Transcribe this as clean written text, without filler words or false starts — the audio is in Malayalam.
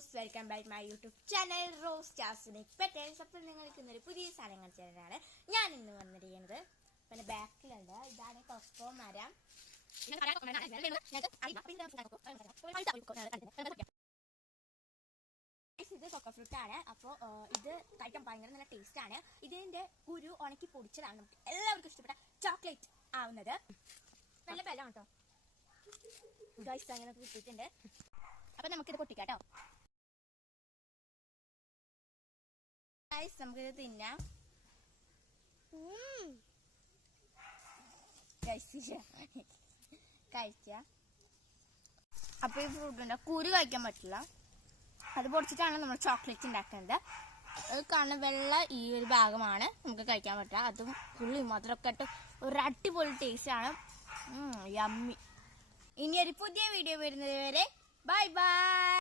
Rose, welcome back my YouTube channel Rose ജാസ്മിക് പെറ്റൽസ്. അപ്പോൾ നിങ്ങൾക്ക് ഇന്നൊരു പുതിയ സാധനം കാണിച്ചു തരാനാണ് ഞാൻ ഇന്ന് വന്നിരിക്കുന്നത്. പിന്നെ ബാക്കിലുണ്ട്, ഇതാണ് കൊക്കോ മരം. ഇത് കൊക്കോ ഫ്രൂട്ട് ആണ്. അപ്പോൾ ഇത് കഴിക്കാൻ ഭയങ്കര നല്ല ടേസ്റ്റ് ആണ്. ഇതിന്റെ കുരു ഉണക്കി പൊടിച്ചതാണ് നമുക്ക് എല്ലാവർക്കും ഇഷ്ടപ്പെട്ട ചോക്ലേറ്റ് ആവുന്നത്. നല്ല ബലമാണ് കേട്ടോ. ഗൈസ് അങ്ങനെ കിട്ടിയിട്ടുണ്ട്. അപ്പൊ നമുക്കിത് പൊട്ടിക്കാം കേട്ടോ. ഗൈസ് നമുക്കിത് തിന്നാം. കഴിച്ച അപ്പൊ ഈ ഫ്രൂട്ടിന്റെ കുരു കഴിക്കാൻ പറ്റില്ല. അത് പൊടിച്ചിട്ടാണ് നമ്മൾ ചോക്ലേറ്റ് ഉണ്ടാക്കുന്നത്. അത് കാണുന്ന വെള്ള ഈ ഒരു ഭാഗമാണ് നമുക്ക് കഴിക്കാൻ പറ്റുക. അതും പുള്ളി മധുരമൊക്കെ ഇട്ട് ഒരു അടിപൊളി ടേസ്റ്റ് ആണ്. യമ്മി. ഇനി ഒരു പുതിയ വീഡിയോ വരുന്നത് വരെ ബൈ ബൈ.